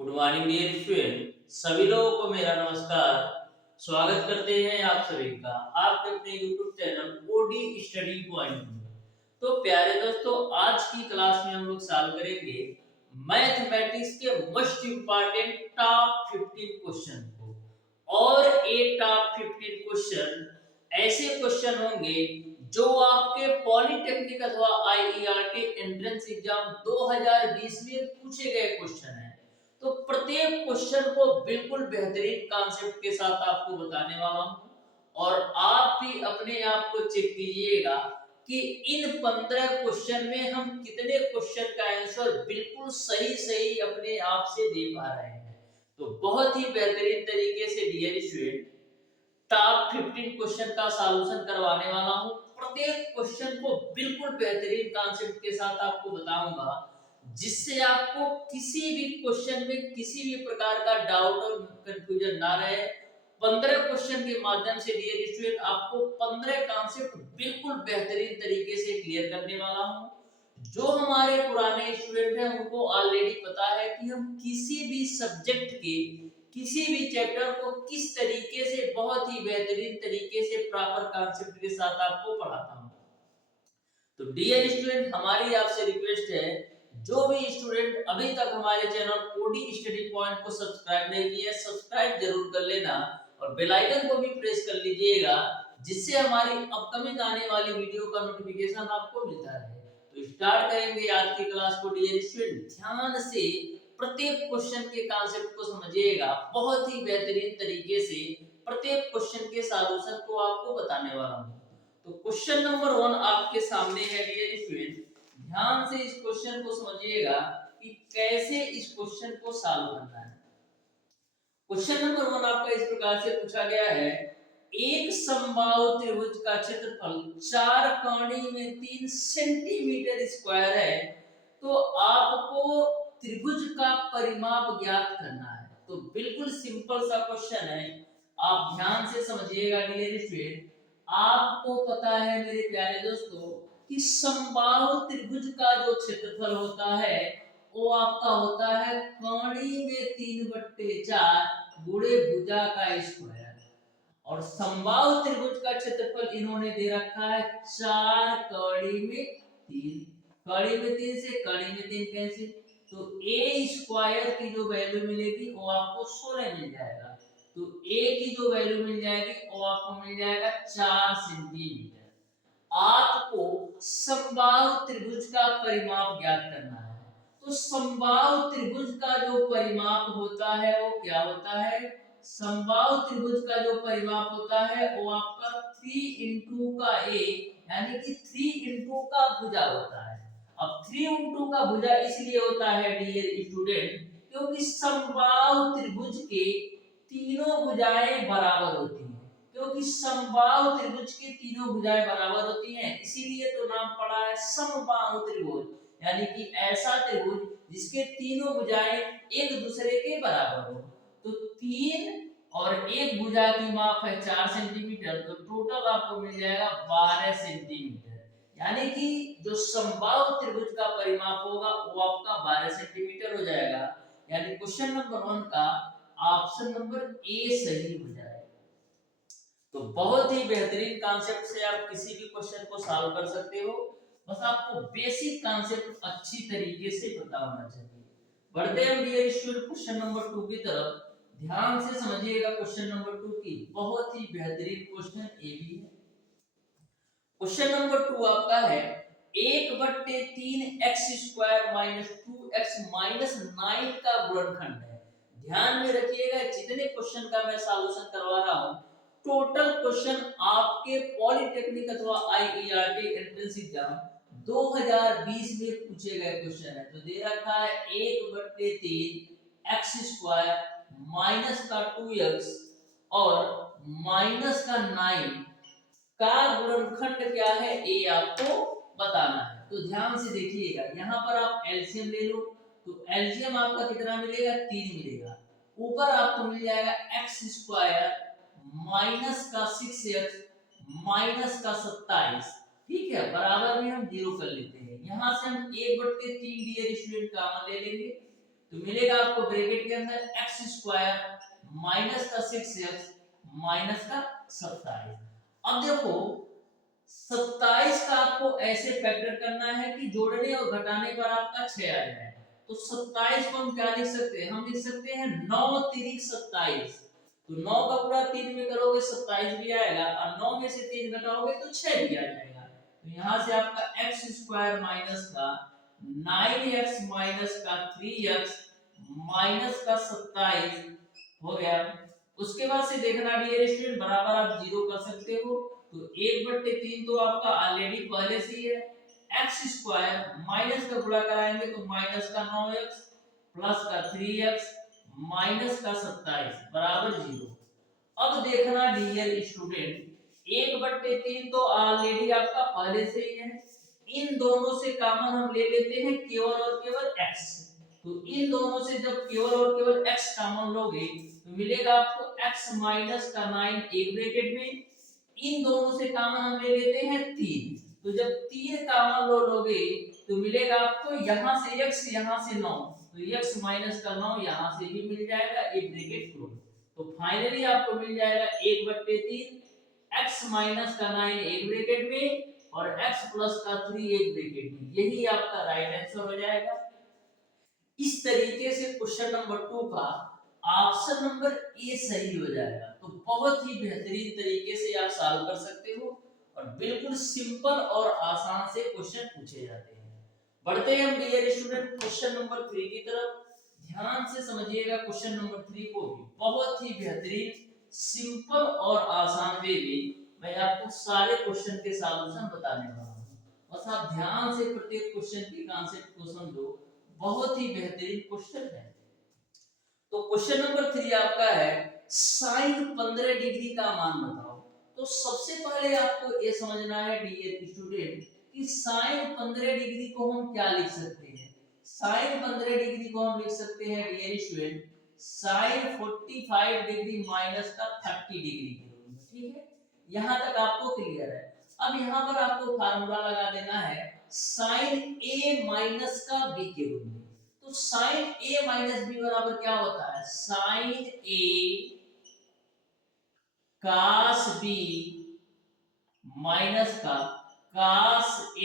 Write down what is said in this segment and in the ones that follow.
Good morning dear student, सभी लोगों को मेरा नमस्कार। स्वागत करते हैं आप सभी का आपके अपने YouTube channel OD study point में। तो प्यारे दोस्तों, आज की क्लास में हम लोग सॉल्व करेंगे मैथमेटिक्स के मोस्ट इंपॉर्टेंट टॉप 15 क्वेश्चन को। और एक टॉप 15 क्वेश्चन ऐसे क्वेश्चन होंगे जो आपके पॉलिटेक्निक अथवा आईईआरटी एंट्रेंस एग्जाम 2020 में पूछे गए क्वेश्चन हैं। तो प्रत्येक क्वेश्चन को बिल्कुल बेहतरीन कॉन्सेप्ट के साथ आपको बताने वाला हूं और आप भी अपने आप को चेक कीजिएगा कि इन 15 क्वेश्चन में हम कितने क्वेश्चन का आंसर बिल्कुल सही सही अपने आप से दे पा रहे हैं। तो बहुत ही बेहतरीन तरीके से डियर स्टूडेंट टॉप 15 क्वेश्चन का सॉल्यूशन करवाने वाला हूं। प्रत्येक क्वेश्चन को बिल्कुल बेहतरीन कॉन्सेप्ट के साथ आपको बताऊंगा, जिससे आपको किसी भी क्वेश्चन में किसी भी प्रकार का डाउट और कंफ्यूजन ना रहे। 15 क्वेश्चन के माध्यम से डियर स्टूडेंट आपको 15 कॉन्सेप्ट बिल्कुल बेहतरीन तरीके से क्लियर करने वाला हूं। जो हमारे पुराने स्टूडेंट हैं उनको ऑलरेडी पता है कि हम किसी भी सब्जेक्ट के किसी भी चैप्टर को किस तरीके से बहुत ही बेहतरीन तरीके से प्रॉपर कॉन्सेप्ट के साथ आपको पढ़ाता हूं। तो डियर स्टूडेंट, हमारी आपसे रिक्वेस्ट है, जो भी स्टूडेंट अभी तक हमारे चैनल ओडी स्टडी पॉइंट को सब्सक्राइब नहीं किया, सब्सक्राइब जरूर कर लेना और बेल आइकन को भी प्रेस कर लीजिएगा, जिससे हमारी अपकमिंग आने वाली वीडियो का नोटिफिकेशन आपको मिलता रहे। तो स्टार्ट करेंगे आज की क्लास को डियर स्टूडेंट। ध्यान से प्रत्येक क्वेश्चन के कॉन्सेप्ट को समझिएगा, बहुत ही बेहतरीन तरीके से प्रत्येक क्वेश्चन के सॉल्यूशन को आपको बताने वाला हूं। तो क्वेश्चन नंबर 1 आपके सामने है डियर स्टूडेंट। ध्यान से इस क्वेश्चन को समझिएगा कि कैसे इस क्वेश्चन को सॉल्व करना है। क्वेश्चन नंबर 1 आपका इस प्रकार से पूछा गया है, एक समबाहु त्रिभुज का क्षेत्रफल 4 कोणी में 3 सेंटीमीटर स्क्वायर है, तो आपको त्रिभुज का परिमाप ज्ञात करना है। तो बिल्कुल सिंपल सा क्वेश्चन है, आप ध्यान से समझिएगा डियर स्टूडेंट। आपको पता है मेरे प्यारे दोस्तों कि समबाहु त्रिभुज का जो क्षेत्रफल होता है वो आपका होता है कोणी में 3/4 गुणे भुजा का स्क्वायर। और समबाहु त्रिभुज का क्षेत्रफल इन्होंने दे रखा है 4 कड़ी में 3। कड़ी में 3 से कड़ी में 3 कैंसिल, तो a स्क्वायर की जो वैल्यू मिलेगी वो आपको 16 मिल जाएगा। तो a की जो वैल्यू मिल जाएगी वो आपको मिल जाएगा 4 सेंटीमीटर। आपको समबाहु त्रिभुज का परिमाप ज्ञात करना है। तो समबाहु त्रिभुज का जो परिमाप होता है वो क्या होता है? समबाहु त्रिभुज का जो परिमाप होता है वो आपका 3 इंटू का a यानी कि 3 इंटू का भुजा होता है। अब 3 इंटू का भुजा इसलिए होता है डियर स्टूडेंट क्योंकि समबाहु त्रिभुज के तीनों भुजाएं बराबर होती हैं। क्योंकि समबाहु त्रिभुज की तीनों भुजाएं बराबर होती हैं, इसीलिए तो नाम पड़ा है समबाहु त्रिभुज, यानी कि ऐसा त्रिभुज जिसके तीनों भुजाएं एक दूसरे के बराबर हो। तो 3 और एक भुजा की माप है 4 सेंटीमीटर, तो टोटल आपको मिल जाएगा 12 सेंटीमीटर। यानी कि जो समबाहु त्रिभुज का परिमाप होगा वो आपका 12 सेंटीमीटर हो जाएगा। यानी क्वेश्चन नंबर 1 का ऑप्शन नंबर ए सही हो जाएगा। तो बहुत ही बेहतरीन कॉन्सेप्ट से आप किसी भी क्वेश्चन को सॉल्व कर सकते हो, बस आपको बेसिक कॉन्सेप्ट अच्छी तरीके से पता होना चाहिए। बढ़ते हैं डियर स्टूडेंट क्वेश्चन नंबर 2 की तरफ। ध्यान से समझिएगा क्वेश्चन नंबर 2 की बहुत ही बेहतरीन क्वेश्चन ए भी है। क्वेश्चन नंबर 2 आपका है 1/3 x square minus 2x minus 9 का गुणनखंड है। ध्यान में रखिएगा, जितने क्वेश्चन का मैं सॉल्यूशन करवा रहा हूं टोटल क्वेश्चन आपके पॉलिटेक्निक अथवा आईईआरटी एंट्रेंस एग्जाम 2020 में पूछे गए क्वेश्चन है। तो दे रखा है 1/3 x स्क्वायर माइनस का 2x और माइनस का 9 का गुणनखंड क्या है ये आपको बताना है। तो ध्यान से देखिएगा, यहाँ पर आप एलसीएम ले लो, तो एलसीएम आपका कितना मिलेगा? 3 मिलेगा। ऊपर आपको मिल जाएगा एक्स स्क्वायर माइनस का 6x माइनस का 27। ठीक है, बराबर में हम 0 कर लेते हैं। यहाँ से हम 1/3 डियर स्टूडेंट कॉमन ले लेंगे, तो मिलेगा आपको ब्रैकेट के अंदर एक्स स्क्वायर माइनस का 6x माइनस का 27। अब देखो 27 का आपको ऐसे फैक्टर करना है कि जोड़ने और घटाने पर आपका 6 आ जाए। तो 27 को हम क्या लिख सकते हैं, हम लिख सकते हैं 9 तिरिक 27। तो 9 का पूरा 3 में करोगे 27 भी आएगा और 9 में से 3 घटाओगे तो 6 भी आ जाएगा। तो यहाँ से आपका एक्स स्क्वायर माइनस का 9x माइनस का 3x माइनस का 27 हो गया। उसके बाद से देखना डियर स्टूडेंट बराबर आप जीरो कर सकते हो। तो 1/3 तो आपका ऑलरेडी पहले से ही है। एक्स स्क्वायर माइनस का गुणा कराएंगे तो माइनस का 9x प्लस का 3x माइनस का 27 बराबर जीरो। अब देखना डियर स्टूडेंट 1/3 तो ऑलरेडी आपका पहले से ही है। इन दोनों से कॉमन हम ले लेते हैं केवल और केवल x। तो इन दोनों से जब केवल और केवल x कॉमन लोगे तो मिलेगा आपको x माइनस का 9 एक ब्रैकेट में। इन दोनों से कॉमन हम ले लेते हैं 3। तो जब 3 कॉमन लोगे तो मिलेगा आपको यहाँ से x यहाँ से 9। तो x माइनस का 9 यहाँ से भी मिल जाएगा एक ब्रैकेट क्लोज। तो फाइनली आपको मिल जाएगा 1/3 x माइनस का 9 एक ब्रैकेट में और x प्लस का 3 एक ब्रैकेट में। यही आपका राइट आंसर हो जाएगा। इस तरीके से क्वेश्चन नंबर 2 का ऑप्शन नंबर ए सही हो जाएगा। तो बहुत ही बेहतरीन तरीके से आप सॉल्व कर सकते हो और बिल्कुल सिंपल और आसान से क्वेश्चन पूछे जाते हैं। बढ़ते हैं हम डियर स्टूडेंट क्वेश्चन नंबर 3 की तरफ। ध्यान से समझिएगा क्वेश्चन नंबर 3 को भी बहुत ही बेहतरीन सिंपल और आसान वे में मैं आपको सारे क्वेश्चन के सॉल्यूशन बताने वाला हूं। बस आप ध्यान से प्रत्येक क्वेश्चन के कांसेप्ट को समझो। बहुत ही बेहतरीन क्वेश्चन है। तो क्वेश्चन नंबर 3 आपका है sin 15 डिग्री का मान बताओ। तो सबसे पहले आपको ये समझना है डियर स्टूडेंट कि sin 15 डिग्री को हम क्या लिख सकते हैं। sin 15 डिग्री को हम लिख सकते हैं dear student sin 45 degree minus का 30 डिग्री के रूप में। ठीक है, यहां तक आपको क्लियर है। अब यहां पर आपको फार्मूला लगा देना है sin a माइनस का b के रूप में। तो sin a माइनस b बराबर क्या होता है, sin a cos b minus का cos a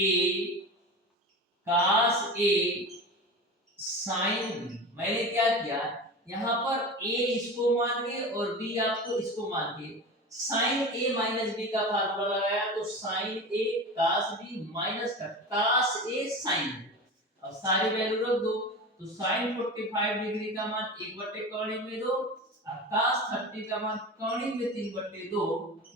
sin b। मैंने क्या किया, यहाँ पर a इसको मान के और b आपको इसको मान के sin a माइनस b का फार्मूला लगाया। तो sin a cos b minus का cos a sin b। अब सारी वैल्यू रख दो। तो sin 45 डिग्री का मान 1/कौड़ी में 2 और cos 30 का मान कौड़ी में 3/2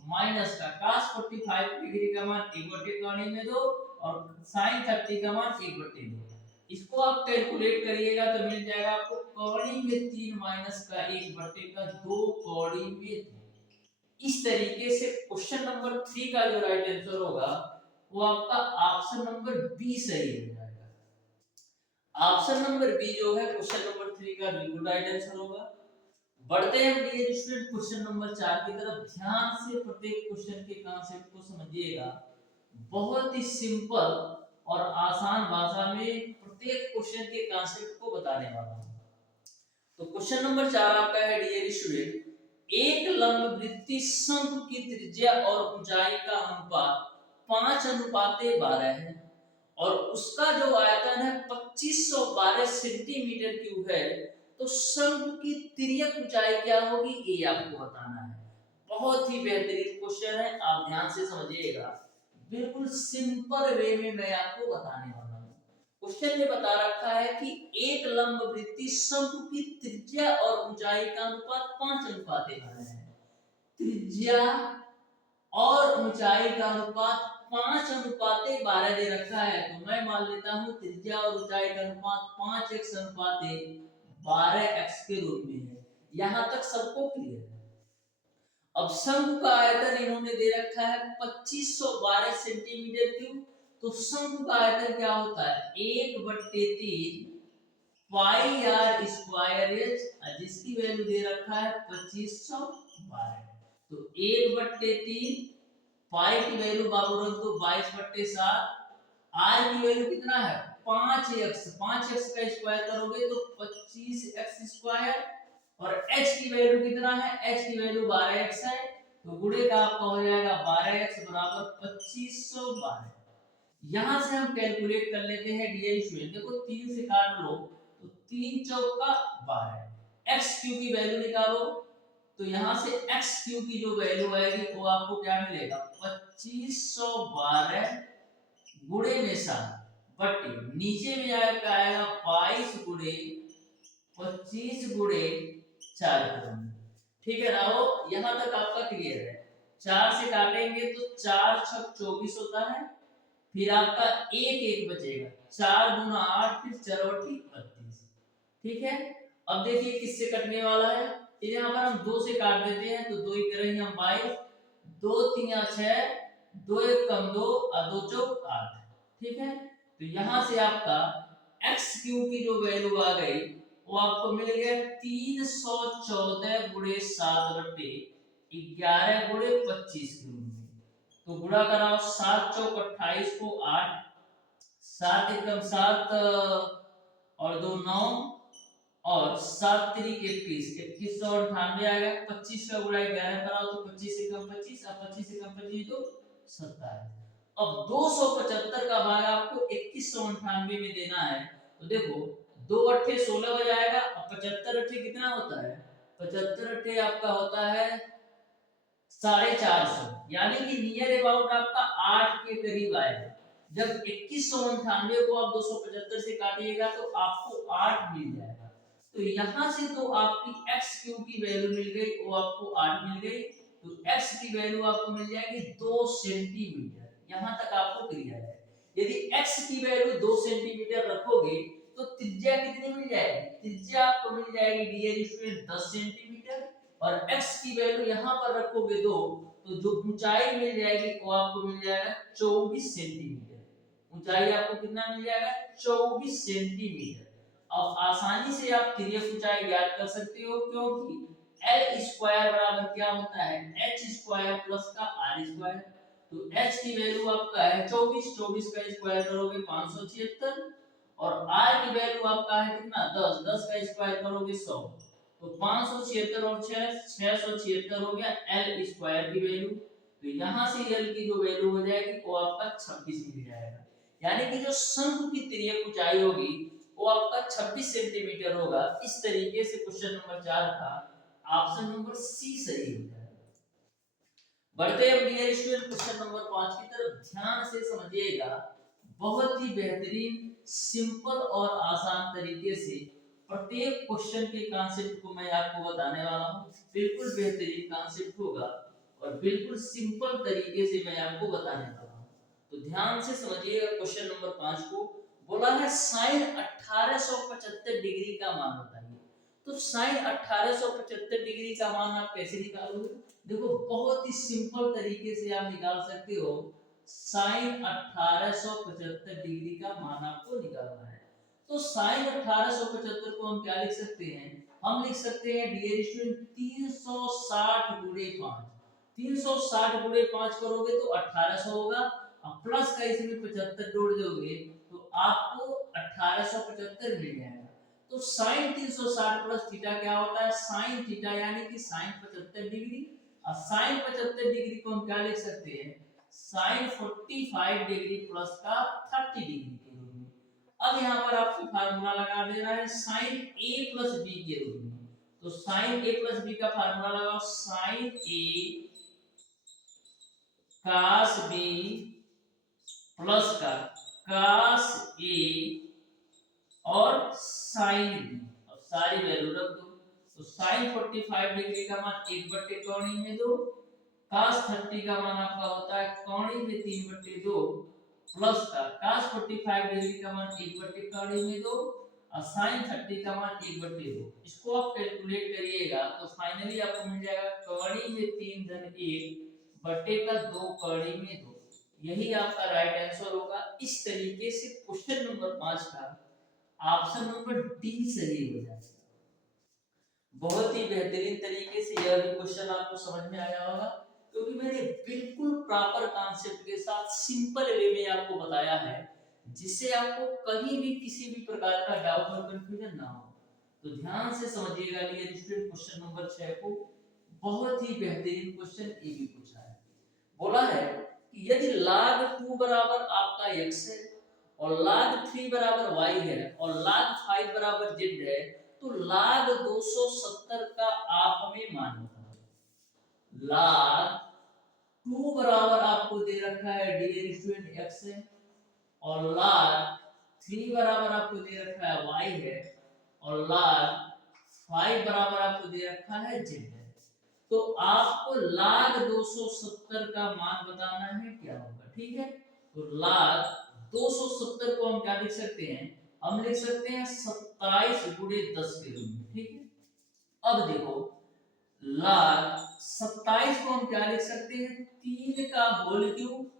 माइनस का cos 45 डिग्री का मान 1/कौड़ी में 2 और sin 30 का मान 1/2। इसको आप कैलकुलेट करिएगा तो मिल जाएगा आपको कौड़ी में 3 माइनस का 1/2 कौड़ी में 2। इस तरीके से क्वेश्चन नंबर 3 का जो राइट आंसर होगा वो आपका ऑप्शन नंबर बी सही हो जाएगा। ऑप्शन नंबर बी जो है क्वेश्चन नंबर 3 का बिल्कुल राइट आंसर होगा। बढ़ते हैं डियर स्टूडेंट क्वेश्चन नंबर 4 की तरफ। ध्यान से प्रत्येक क्वेश्चन के कांसेप्ट को समझिएगा। बहुत ही सिंपल और आसान भाषा में प्रत्येक क्वेश्चन के कांसेप्ट को बताने वाला हूं। तो क्वेश्चन नंबर 4 आपका है डियर स्टूडेंट एक लंबवृत्तीय शंकु की त्रिज्या और ऊंचाई का अनुपात 5:12 है और उसका जो आयतन है 2512 सेंटीमीटर क्यूब है। तो शंकु की तिर्यक ऊंचाई क्या होगी ये आपको बताना है। बहुत ही बेहतरीन क्वेश्चन है, आप ध्यान से समझिएगा। बिल्कुल सिंपल वे में मैं आपको बताने वाला हूं। क्वेश्चन में बता रखा है कि एक लंबवृत्तीय शंकु की त्रिज्या और ऊंचाई का अनुपात 5:12 है। त्रिज्या और ऊंचाई का अनुपात 5:12 दे रखा है। तो मैं मान लेता हूं त्रिज्या और ऊंचाई का अनुपात 5:12x के रूप में है। यहां तक सबको क्लियर है। अब शंकु का आयतन इन्होंने दे रखा है 2512 सेंटीमीटर क्यूब। तो शंकु का आयतन क्या होता है 1/3 पाई आर स्क्वायर एच, जिसकी वैल्यू दे रखा है 2512। तो 1/3 पाई की वैल्यू बाबू रख दो 22/7, आर की वैल्यू कितना है 5x का स्क्वायर करोगे तो 25x स्क्वायर, और h की वैल्यू कितना है, h की वैल्यू 12x है, तो गुणे का आपका हो जाएगा 12x बराबर 2512। यहां से हम कैलकुलेट कर लेते हैं डियर स्टूडेंट, देखो 3 से काट लो तो 3 चौका 12, x क्यू की वैल्यू निकालो तो यहां से x क्यू की जो वैल्यू आएगी वो आपको क्या मिलेगा 2512 गुणे में 7 बटे नीचे में आपका आएगा 22 गुणे 25 गुणे 4 करेंगे। ठीक है ना, वो यहां तक आपका क्लियर है। 4 से काटेंगे तो 4 छक 24 होता है, फिर आपका एक एक बचेगा, 4 दूना 8, फिर चरौठी 32। ठीक है, अब देखिए किससे कटने वाला है, फिर यहाँ पर हम 2 से काट देते हैं तो 2 ही करेंगे हम 22, 2 3 6, 2 1 कम 2 और 2 चौक 8। ठीक है, तो यहाँ से आपका x क्यू की जो वैल्यू आ गई वो आपको मिल गया 314 गुणे 7 बटे 11 गुणे 25 के रूप में। तो गुणा कराओ, 7 चौक 28 को 8, 7 एकम 7 और 2 9, और 7 3 21, 2198 आएगा। 25 का गुणा 11 कराओ तो 25 एकम 25 और 25 एकम 25 तो 27। अब 275 का भाग आपको 2198 में देना है, तो देखो 2 अट्ठे 16 हो जाएगा, और 75 अट्ठे कितना होता है, 75 अट्ठे आपका होता है 450, यानी कि नियर अबाउट आपका 8 के करीब आएगा। जब 2198 को आप 275 से काटिएगा तो आपको 8 मिल जाएगा। तो यहां से तो आपकी x क्यू की वैल्यू मिल गई, वो आपको 8 मिल गई, तो x की वैल्यू आपको मिल जाएगी 2 सेंटीमीटर। यहां तक आपको क्लियर है। यदि x की वैल्यू 2 सेंटीमीटर रखोगे तो त्रिज्या कितनी मिल जाएगी, त्रिज्या आपको मिल जाएगी डियर स्टूडेंट 10 सेंटीमीटर, और x की वैल्यू यहां पर रखोगे 2, तो जो ऊंचाई मिल जाएगी वो आपको मिल जाएगा 24 सेंटीमीटर। ऊंचाई आपको कितना मिल जाएगा 24 सेंटीमीटर। अब आसानी से आप तिर्यक ऊंचाई ज्ञात कर सकते हो, क्योंकि l स्क्वायर बराबर क्या होता है h स्क्वायर प्लस का r स्क्वायर। तो h की वैल्यू आपका है 24, 24 का स्क्वायर करोगे 576, और r की वैल्यू आपका है कितना 10, 10 का स्क्वायर करोगे 100, तो 576 और 6 676 हो गया l स्क्वायर की वैल्यू। तो यहां से l की जो वैल्यू हो जाएगी वो आपका 26 मिल जाएगा, यानी कि जो शंकु की तिर्यक ऊंचाई होगी वो आपका 26 सेंटीमीटर होगा। इस तरीके से क्वेश्चन नंबर 4 का ऑप्शन नंबर सी सही हो जाएगा। बढ़ते हैं डियर स्टूडेंट क्वेश्चन नंबर 5 की तरफ, ध्यान से समझिएगा। बहुत ही बेहतरीन, सिंपल और आसान तरीके से प्रत्येक क्वेश्चन के कॉन्सेप्ट को मैं आपको बताने वाला हूं। बिल्कुल बेहतरीन कॉन्सेप्ट होगा और बिल्कुल सिंपल तरीके से मैं आपको बताने वाला हूं। तो ध्यान से समझिएगा क्वेश्चन नंबर 5 को। बोला है sin 1875 डिग्री का मान बताइए। तो sin 1875 डिग्री का मान आप कैसे निकालोगे, देखो बहुत ही सिंपल तरीके से आप निकाल सकते हो। sin 1875 डिग्री का मान आपको निकालना है, तो sin 1875 को हम क्या लिख सकते हैं, हम लिख सकते हैं डियर स्टूडेंट 360 गुणे 5। 360 गुणे 5 करोगे तो 1800 होगा, अब प्लस का इसमें 75 जोड़ दोगे तो आपको 1875 मिल जाएगा। तो sin 360 प्लस थीटा क्या होता है, sin थीटा, यानी कि sin 75 डिग्री। और sin 75 डिग्री को हम क्या लिख सकते हैं, sin 45 डिग्री प्लस का 30 डिग्री के रूप में। अब यहाँ पर आपको फार्मूला लगा देना है sin a प्लस b के रूप में। तो sin a प्लस b का फार्मूला लगाओ, sin a cos b plus का cos a और sin b, अब सारी वैल्यू रख दो। तो sin 45 डिग्री का मान 1/2 2, cos 30 का मान आपका होता है 3/2 प्लस का cos 45 डिग्री का मान 1/2 और sin 30 का मान 1/2। इसको आप कैलकुलेट करिएगा तो फाइनली आपको मिल जाएगा 3 धन 1 बटे का 2 यही आपका राइट आंसर होगा। इस तरीके से क्वेश्चन नंबर 5 का ऑप्शन नंबर डी सही हो जाएगा। बहुत ही बेहतरीन तरीके से यह भी क्वेश्चन आपको समझ में आया होगा, क्योंकि मैंने बिल्कुल प्रॉपर कॉन्सेप्ट के साथ सिंपल वे में आपको बताया है। जिससे आपको कहीं भी किसी भी प्रकार का डाउट और कंफ्यूजन ना हो। तो ध्यान से समझिएगा डियर स्टूडेंट, क्वेश्चन नंबर 6 को बहुत ही बेहतरीन क्वेश्चन ये भी पूछा है। बोला है कि यदि log 2 बराबर आपका x है और log 3 बराबर y है और log 5 बराबर z है, तो log 270 का आप हमें मान बताओ। log 2 बराबर आपको दे रखा है डियर स्टूडेंट x है और log 3 बराबर आपको दे रखा है y है और log 5 बराबर आपको दे रखा है z है। तो आपको log 270 का मान बताना है क्या होगा, ठीक है। तो log 270 को हम क्या लिख सकते हैं, हम लिख सकते हैं 27 गुणे 10 के रूप में, ठीक है। अब देखो log 27 को हम क्या लिख सकते हैं, 3 का होल क्यूब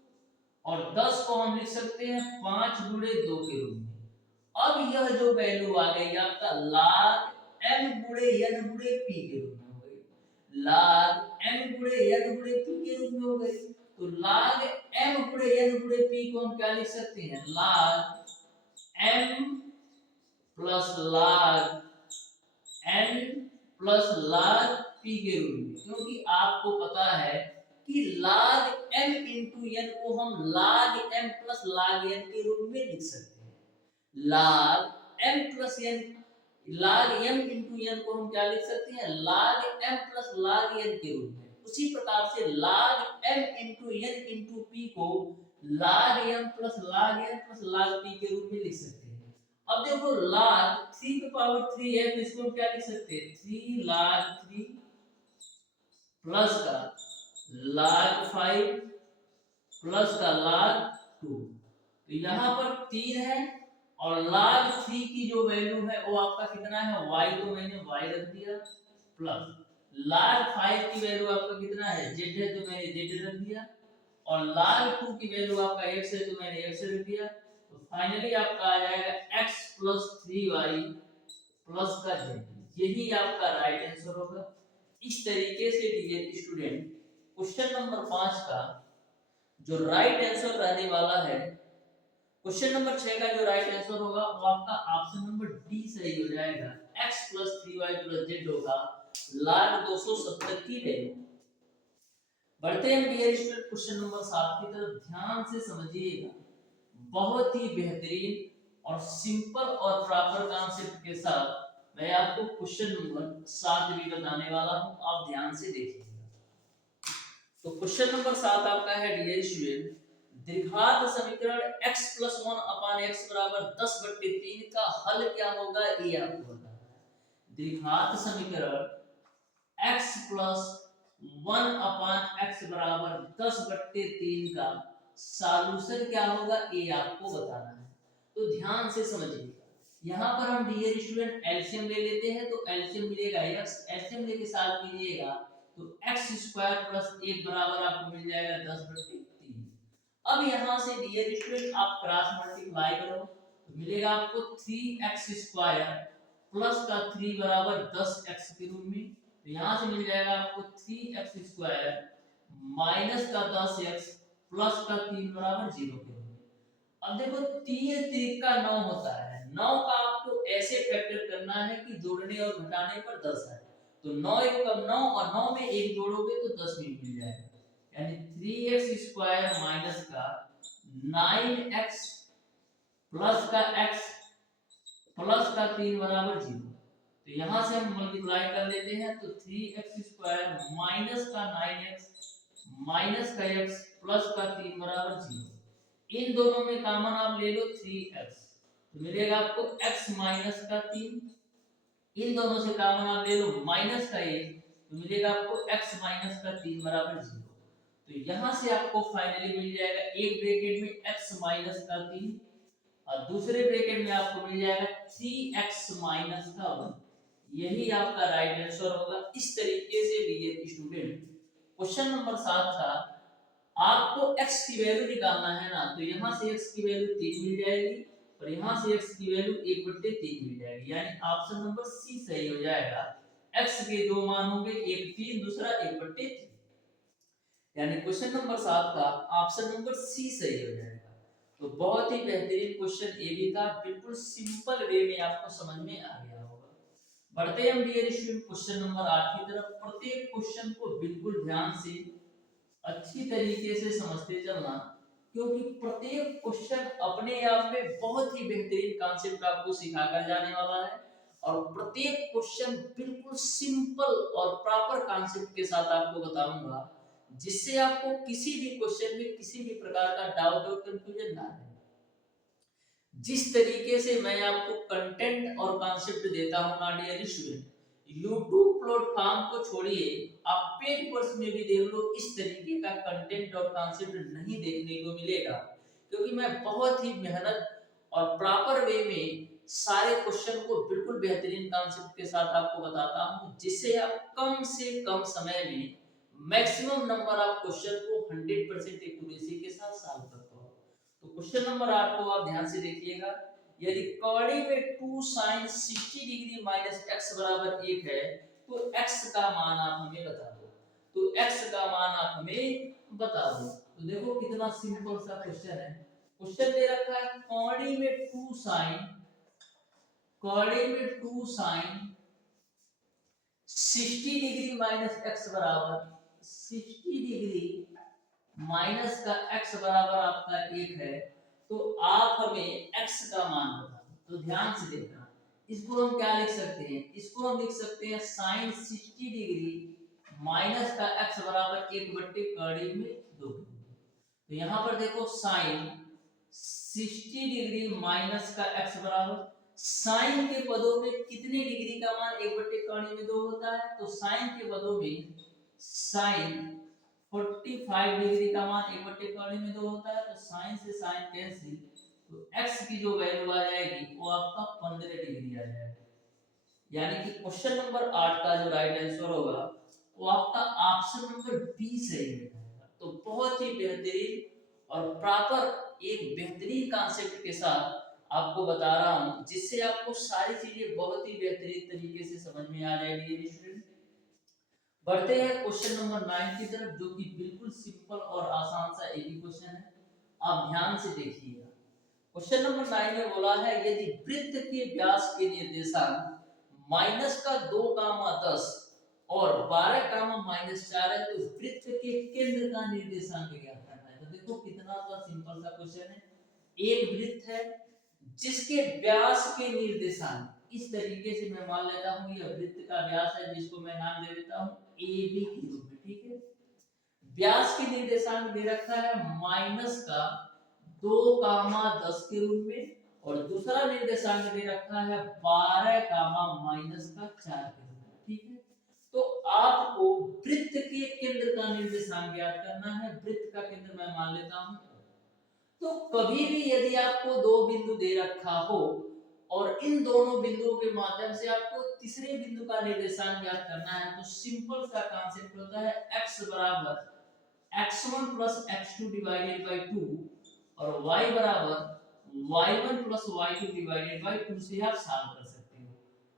और 10 को हम लिख सकते हैं 5 गुणे 2 के रूप में। अब यह जो वैल्यू आ गई आपका log m गुणे n गुणे p के रूप में हो गई। log m गुणे n गुणे p के रूप में हो गई। तो log m गुणे n गुणे p को हम क्या लिख सकते हैं, log m plus log n plus log p के रूप में, क्योंकि आपको पता है कि log m इंटू n को हम log m plus log n के रूप में लिख सकते हैं। log m plus n, log m into n को हम क्या लिख सकते हैं, log m plus log n के रूप में। उसी प्रकार से log m into n into p को log m plus log n plus log p के रूप में लिख सकते हैं। अब देखो log 3 की पावर 3 है तो इसको हम क्या लिख सकते हैं, 3 log 3 प्लस का log 5 प्लस का log 2। तो यहाँ पर 3 है और log 3 की जो वैल्यू है वो आपका कितना है, y, तो मैंने y रख दिया, प्लस log 5 की वैल्यू आपका कितना है, z है, तो मैंने z रख दिया, और log 2 की वैल्यू आपका x है तो मैंने x रख दिया। तो फाइनली आपका आ जाएगा x प्लस 3y प्लस का z, यही आपका राइट आंसर होगा। इस तरीके से डियर स्टूडेंट क्वेश्चन नंबर 5 का जो राइट आंसर रहने वाला है, क्वेश्चन नंबर 6 का जो राइट आंसर होगा वो आपका ऑप्शन नंबर डी सही हो जाएगा। x plus 3y plus z होगा log 270 की वैल्यू। बढ़ते हैं डियर स्टूडेंट क्वेश्चन नंबर 7 की तरफ, ध्यान से समझिएगा। बहुत ही बेहतरीन और सिंपल और प्रॉपर कॉन्सेप्ट के साथ मैं आपको क्वेश्चन नंबर 7 भी बताने वाला हूं, आप ध्यान से देखिएगा। तो क्वेश्चन नंबर 7 आपका है डियर स्टूडेंट, द्विघात समीकरण x प्लस 1 अपान x बराबर 10 बट्टे 3 का हल क्या होगा, ये आपको बताना है। द्विघात समीकरण x प्लस 1 अपान x बराबर 10 बट्टे 3 का सॉल्यूशन क्या होगा, ये आपको बताना है। तो ध्यान से समझिएगा। यहाँ पर हम डियर स्टूडेंट एलसीएम ले लेते हैं, तो एलसीएम मिलेगा x, एलसीएम लेके साथ कीजिएगा तो x स्क्वायर प्लस 1 बराबर आपको मिल जाएगा 10 बट्टे 3। अब यहाँ से डियर स्टूडेंट आप क्रॉस मल्टीप्लाई करो तो मिलेगा आपको 3x स्क्वायर प्लस का 3 बराबर 10x के रूप में। तो यहाँ से मिल जाएगा आपको 3x स्क्वायर माइनस का 10x प्लस का 3 बराबर 0 के रूप में। अब देखो 3 3 का 9 होता है, 9 का आपको ऐसे फैक्टर करना है कि जोड़ने और घटाने पर 10 आए। तो 9 एक कम 9 और 9 में 1 जोड़ोगे तो 10 भी मिल जाएगा, यानी 3x स्क्वायर माइनस का 9x प्लस का x प्लस का 3 बराबर 0। तो यहाँ से हम मल्टीप्लाई कर लेते हैं तो 3x स्क्वायर माइनस का 9x माइनस का x प्लस का 3 बराबर 0। इन दोनों में कॉमन आप ले लो 3x, तो मिलेगा आपको x माइनस का 3। इन दोनों से कॉमन आप ले लो माइनस का 1, तो मिलेगा आपको x माइनस का 3 बराबर 0। तो यहाँ से आपको फाइनली मिल जाएगा एक ब्रैकेट में x माइनस का 3 और दूसरे ब्रैकेट में आपको मिल जाएगा 3x माइनस का 1। यही आपका राइट आंसर होगा। इस तरीके से डियर स्टूडेंट क्वेश्चन नंबर 7 था, आपको x की वैल्यू निकालना है ना, तो यहाँ से x की वैल्यू 3 मिल जाएगी और यहाँ से x की वैल्यू 1/3 मिल जाएगी, यानी ऑप्शन नंबर सी सही हो जाएगा। x के दो मान होंगे, एक 3 दूसरा 1/3, यानी क्वेश्चन नंबर 7 का ऑप्शन नंबर सी सही हो जाएगा। तो बहुत ही बेहतरीन क्वेश्चन ये भी था, बिल्कुल सिंपल वे में आपको समझ में आ गया होगा। बढ़ते हैं हम डियर स्टूडेंट क्वेश्चन नंबर 8 की तरफ। प्रत्येक क्वेश्चन को बिल्कुल ध्यान से अच्छी तरीके से समझते चलना, क्योंकि प्रत्येक क्वेश्चन अपने आप में बहुत ही बेहतरीन कॉन्सेप्ट आपको सिखाकर जाने वाला है, और प्रत्येक क्वेश्चन बिल्कुल सिंपल और प्रॉपर कॉन्सेप्ट के साथ आपको बताऊंगा, जिससे आपको किसी भी क्वेश्चन में किसी भी प्रकार का डाउट और कंफ्यूजन ना रहे। जिस तरीके से मैं आपको कंटेंट और कॉन्सेप्ट देता हूं ना डियर स्टूडेंट, यूट्यूब प्लेटफॉर्म को छोड़िए, आप पेड कोर्स में भी देख लो, इस तरीके का कंटेंट और कॉन्सेप्ट नहीं देखने को मिलेगा, क्योंकि मैं बहुत ही मेहनत और प्रॉपर वे में सारे क्वेश्चन को बिल्कुल बेहतरीन कॉन्सेप्ट के साथ आपको बताता हूं, जिससे आप कम से कम समय में मैक्सिमम नंबर ऑफ क्वेश्चन को 100% एक्यूरेसी के साथ सॉल्व कर पाओ। तो क्वेश्चन नंबर 8 को आप ध्यान से देखिएगा। यदि कॉर्डी में 2 sin 60 डिग्री माइनस x बराबर 1 है, तो x का मान आप हमें बता दो। तो x का मान आप हमें बता दो। तो देखो कितना सिंपल सा क्वेश्चन है। क्वेश्चन दे रखा है कॉर्डी में 2 sin 60 डिग्री माइनस x बराबर 60 डिग्री माइनस का x बराबर आपका 1 है, तो आप हमें x का मान बता दो। तो ध्यान से देखना, इसको हम क्या लिख सकते हैं, इसको हम लिख सकते हैं sin 60 डिग्री माइनस का x बराबर 1 बट्टे कड़ी में 2। तो यहाँ पर देखो sin 60 डिग्री माइनस का x बराबर, साइन के पदों में कितने डिग्री का मान 1 बट्टे कड़ी में 2 होता है, तो साइन के पदों में साइन 45 डिग्री का मान 1 बट्टे कड़ी में 2 होता है, तो साइन से साइन कैंसिल, तो x की जो वैल्यू आ जाएगी वो आपका 15 डिग्री आ जाएगा। यानी कि क्वेश्चन नंबर 8 का जो राइट आंसर होगा वो आपका ऑप्शन नंबर बी सही हो जाएगा। तो बहुत ही बेहतरीन और प्रॉपर एक बेहतरीन कॉन्सेप्ट के साथ आपको बता रहा हूं, जिससे आपको सारी चीजें बहुत ही बेहतरीन तरीके से समझ में आ जाएगी स्टूडेंट। बढ़ते हैं क्वेश्चन नंबर 9 की तरफ, जो कि बिल्कुल सिंपल और आसान सा एक ही क्वेश्चन है। आप ध्यान से देखिएगा। क्वेश्चन नंबर 9 में बोला है यदि वृत्त के व्यास के निर्देशांक माइनस का 2 गामा 10 और 12 गामा माइनस 4 है, तो वृत्त के केंद्र का निर्देशांक ज्ञात करना है। तो देखो कितना सा सिंपल सा क्वेश्चन है। एक वृत्त है जिसके व्यास के निर्देशांक इस तरीके से मैं मान लेता हूं, यह वृत्त का व्यास है, जिसको मैं नाम दे देता हूं AB के रूप में, ठीक है। व्यास के निर्देशांक दे रखा है माइनस का 2 गामा 10 के रूप में, और दूसरा निर्देशांक दे रखा है 12 गामा माइनस का 4 के रूप में, ठीक है। तो आपको वृत्त के केंद्र का निर्देशांक ज्ञात करना है। वृत्त का केंद्र मैं मान लेता हूं। तो कभी भी यदि आपको दो बिंदु दे रखा हो और इन दोनों बिंदुओं के माध्यम से आपको तीसरे बिंदु का निर्देशांक ज्ञात करना है, तो सिंपल सा कांसेप्ट होता है x बराबर x1 plus x2 divided by 2 और y बराबर y1 plus y2 divided by 2 से आप सॉल्व कर सकते हो।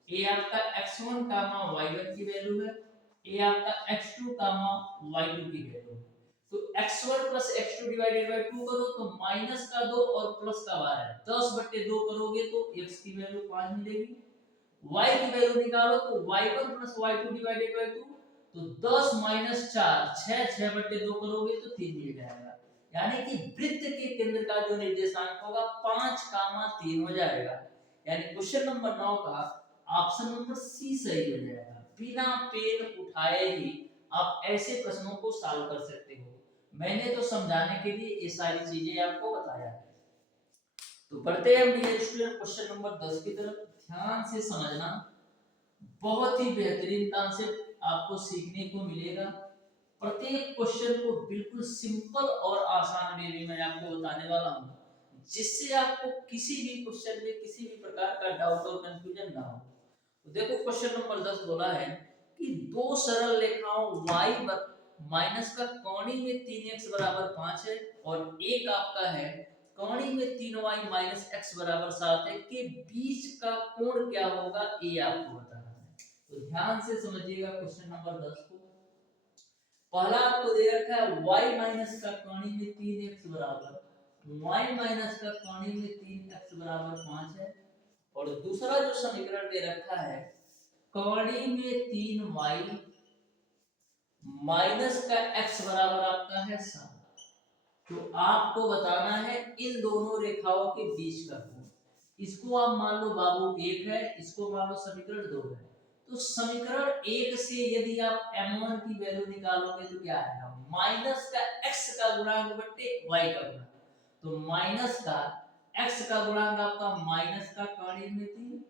ये आपका x1 कामा y1 की वैल्यू है, ये आपका x2 कामा y2 की वैल्यू है। तो x1 plus x2 divided by 2 करो तो माइनस का 2 और प्लस का 12, 10 बट्टे 2 करोगे तो x की वैल्यू 5 मिलेगी। y की वैल्यू निकालो तो y1 plus y2 divided by 2, तो 10 माइनस 4 6, 6 बट्टे 2 करोगे तो 3 मिल जाएगा। यानी कि वृत्त के केंद्र का जो निर्देशांक होगा 5 कामा 3 हो जाएगा। यानी क्वेश्चन नंबर 9 का ऑप्शन नंबर सी सही हो जाएगा। बिना पेन उठाए ही आप ऐसे प्रश्नों को सॉल्व कर सकते हो। मैंने तो समझाने के लिए ये सारी चीजें आपको बताया है। तो पढ़ते हैं डियर स्टूडेंट क्वेश्चन नंबर 10 की तरफ। ध्यान से समझना, बहुत ही बेहतरीन कॉन्सेप्ट आपको सीखने को मिलेगा। प्रत्येक क्वेश्चन को बिल्कुल सिंपल और आसान वे में मैं आपको बताने वाला हूं, जिससे आपको किसी भी क्वेश्चन में किसी भी प्रकार का डाउट और कंफ्यूजन ना हो। तो देखो क्वेश्चन नंबर 10 बोला है कि दो सरल रेखाओं y माइनस का कोणी में 3x बराबर 5 है और एक आपका है कोणी में 3y माइनस x बराबर 7 है, के बीच का कोण क्या होगा ये आपको बताना है। तो ध्यान से समझिएगा क्वेश्चन नंबर 10 को। पहला आपको दे रखा है y माइनस का कोणी में 3x बराबर y माइनस का कौणी में 3x बराबर 5 है। और दूसरा जो समीकरण दे रखा है कौणी में 3y माइनस का x बराबर आपका है 7। तो आपको बताना है इन दोनों रेखाओं के बीच का कोण। इसको आप मान लो बाबू 1 है, इसको मान लो समीकरण 2 है। तो समीकरण 1 से यदि आप m1 की वैल्यू निकालोगे तो क्या आएगा, माइनस का x का गुणांक बट्टे y का गुणांक। तो माइनस का x का गुणांक आपका माइनस का कौणी में 3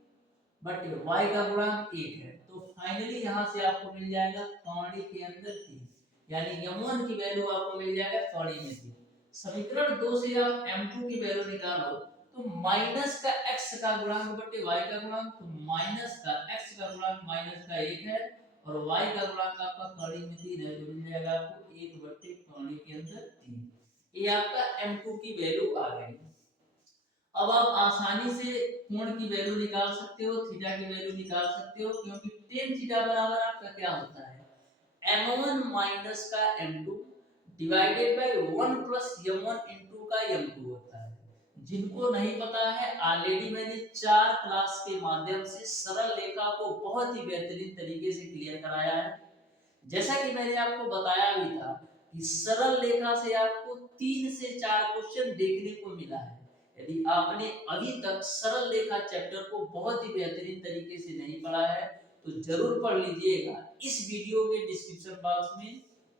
बट्टे y का गुणांक 1 है। तो फाइनली यहां से आपको मिल जाएगा कौणी के अंदर 3, यानी m1 की वैल्यू आपको मिल जाएगा कौणी में 3। समीकरण 2 से आप m2 की वैल्यू निकालो तो माइनस का x का गुणांक बट्टे y का गुणांक। तो माइनस का x का गुणांक माइनस का 1 है और y का गुणांक आपका कौणी में 3 है। तो मिल जाएगा आपको 1 बट्टे कौणी के अंदर 3। ये आपका m2 की वैल्यू आ गई। अब आप आसानी से कोण की वैल्यू निकाल सकते हो, थीटा की वैल्यू निकाल सकते हो, क्योंकि tan थीटा बराबर आपका क्या होता है, m1 माइनस का m2 divided by 1 plus m1 into का m2 होता है। जिनको नहीं पता है, ऑलरेडी मैंने 4 क्लास के माध्यम से सरल रेखा को बहुत ही बेहतरीन तरीके से क्लियर कराया है। जैसा कि मैंने आपको बताया भी था कि सरल रेखा से आपको 3 से 4 क्वेश्चन देखने को मिला है। यदि आपने अभी तक सरल रेखा चैप्टर को बहुत ही बेहतरीन तरीके से नहीं पढ़ा है तो जरूर पढ़ लीजिएगा। इस वीडियो के डिस्क्रिप्शन बॉक्स में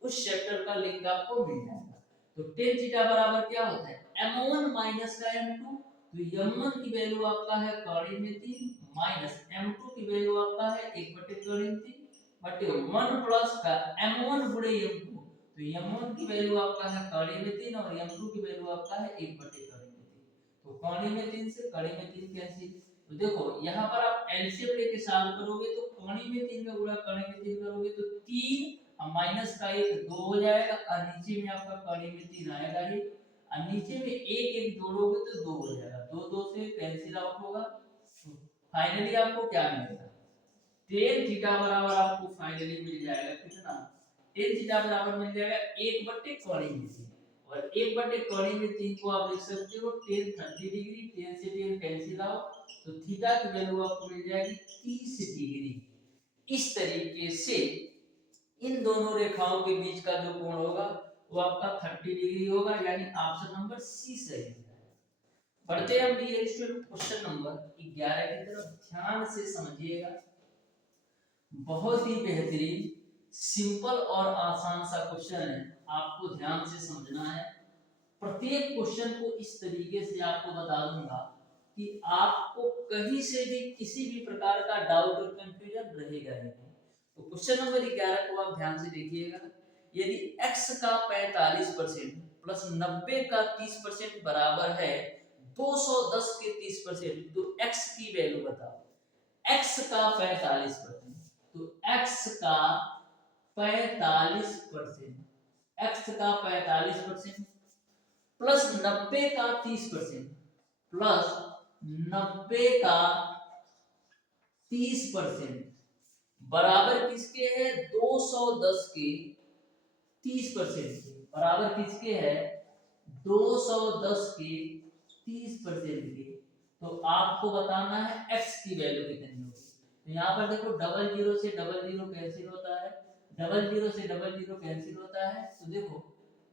उस चैप्टर का लिंक आपको मिल जाएगा। तो tan थीटा बराबर क्या होता है, m1 माइनस का m2। तो m1 की वैल्यू आपका है कौणी में 3 माइनस m2 की वैल्यू आपका है 1 बटे कौणी में 3 बटे 1 प्लस का m1 गुणे m2। तो m1 की वैल्यू आपका है कौणी में 3 और m2 की वैल्यू आपका है 1 बटे कौणी में 3। तो कौणी में 3 से कौणी में 3 कैंसिल। तो देखो यहाँ पर आप एलसीएम लेके सॉल्व करोगे तो कौणी में 3 का गुणा कौणी में 3 करोगे तो 3 और माइनस का 1 2 हो जाएगा और नीचे में आपका कौणी में 3 आएगा ही और नीचे में 1 1 जोड़ोगे तो 2 हो जाएगा, 2 2 से कैंसिल आउट होगा। फाइनली आपको क्या मिलेगा, tan थीटा बराबर आपको फाइनली मिल जाएगा कितना, tan थीटा बराबर मिल जाएगा 1 बटे कौणी में 3 और 1 बटे कौणी में 3 को आप लिख सकते हो tan 30 डिग्री। tan से tan कैंसिल आउट तो थीटा की वैल्यू आपको मिल जाएगी 30 डिग्री। इस तरीके से इन दोनों रेखाओं के बीच का जो कोण होगा वो आपका 30 डिग्री होगा, यानी ऑप्शन नंबर सी सही है। बढ़ते हैं हम डियर स्टूडेंट क्वेश्चन नंबर 11 की तरफ। ध्यान से समझिएगा, बहुत ही बेहतरीन सिंपल और आसान सा क्वेश्चन है, आपको ध्यान से समझना है। प्रत्येक क्वेश्चन को इस तरीके से आपको बता दूंगा कि आपको कहीं से भी किसी भी प्रकार का डाउट और कंफ्यूजन रहेगा नहीं। तो क्वेश्चन नंबर 11 को आप ध्यान से देखिएगा। यदि x का 45% प्लस 90 का 30% बराबर है 210 के 30%, तो x की वैल्यू बताओ। x का 45%, तो x का 45%, x का 45% प्लस 90 का 30%, प्लस 90 का 30% बराबर किसके है, 210 के 30% के बराबर किसके है, 210 के 30% के। तो आपको बताना है x की वैल्यू कितनी होगी। तो यहाँ पर देखो डबल जीरो से डबल जीरो कैंसिल होता है, डबल जीरो से डबल जीरो कैंसिल होता है। तो देखो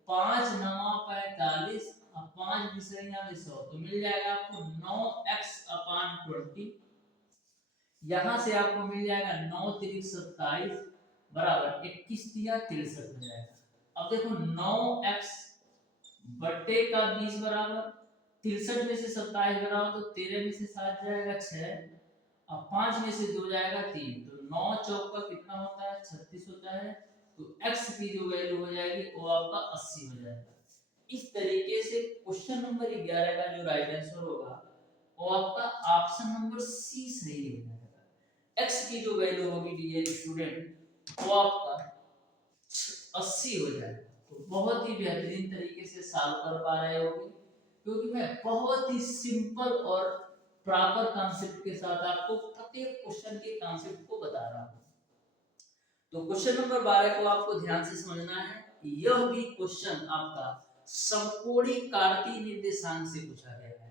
5 9 45 और 5 विषयिया में 100, तो मिल जाएगा आपको 9x/20। यहाँ से आपको मिल जाएगा 9 3 27 बराबर 21 3 63 हो जाएगा। अब देखो 9x बट्टे का 20 बराबर 63 में से 27 बराबर, तो 13 में से 7 जाएगा 6 और 5 में से 2 जाएगा 3, तो 9 चौक का कितना होता है 36 होता है। तो x की जो वैल्यू हो जाएगी वो आपका 80 हो जाएगा। इस तरीके से क्वेश्चन नंबर 11 का जो राइट आंसर होगा वो आपका ऑप्शन नंबर सी सही हो जाएगा। x की जो वैल्यू होगी डियर स्टूडेंट वो आपका 80 हो जाएगा। तो बहुत ही बेहतरीन तरीके से सॉल्व कर पा रहे होगे, क्योंकि मैं बहुत ही सिंपल और प्रॉपर कॉन्सेप्ट के साथ आपको प्रत्येक क्वेश्चन के कॉन्सेप्ट को बता रहा हूं। तो क्वेश्चन नंबर 12 को आपको ध्यान से समझना है। यह भी क्वेश्चन आपका समकोणी कार्तीय निर्देशांक से पूछा गया है।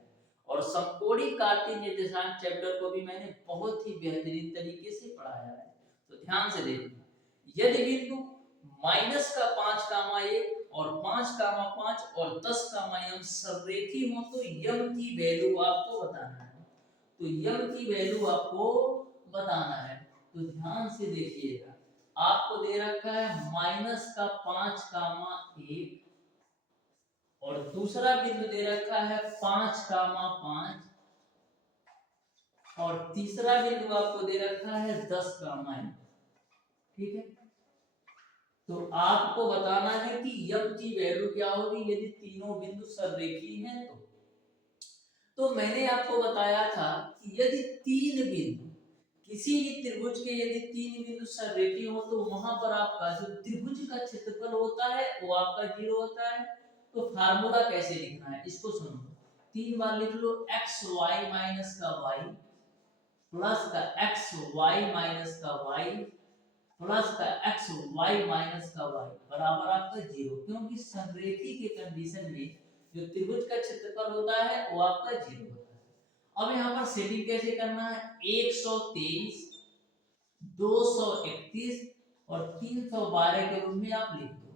और समकोणी कार्तीय निर्देशांक चैप्टर को भी मैंने बहुत ही बेहतरीन तरीके से पढ़ाया है, तो ध्यान से देखना। यदि बिंदु माइनस का 5 कामा 1 और 5 कामा 5 और 10 कामा m समरेखी हो तो m की वैल्यू आपको बताना है। तो m की वैल्यू आपको बताना है, तो ध्यान से देखिएगा। आपको दे रखा है माइनस का 5 कामा 1 और दूसरा बिंदु दे रखा है 5 कामा 5 और तीसरा बिंदु आपको दे रखा है 10 कामा 1। ठीक है, तो आपको बताना है कि m की वैल्यू क्या होगी यदि तीनों बिंदु समरेखी हैं तो मैंने आपको बताया था कि यदि तीन बिंदु किसी भी त्रिभुज के यदि तीन बिंदु समरेखी हो तो वहां पर आपका जो त्रिभुज का क्षेत्रफल होता है वो आपका 0 होता है। तो फार्मूला कैसे लिखना है इसको सुनो, 3 बार लिख लो एक्स वाई माइनस का वाई प्लस का एक्स वाई माइनस का वाई प्लस का एक्स वाई माइनस का वाई बराबर आपका 0, क्योंकि समरेखी के कंडीशन में जो त्रिभुज का क्षेत्रफल होता है वो आपका 0 होता है। अब यहाँ पर सेटिंग कैसे करना है, 123 231 और 312 के रूप में आप लिख दो।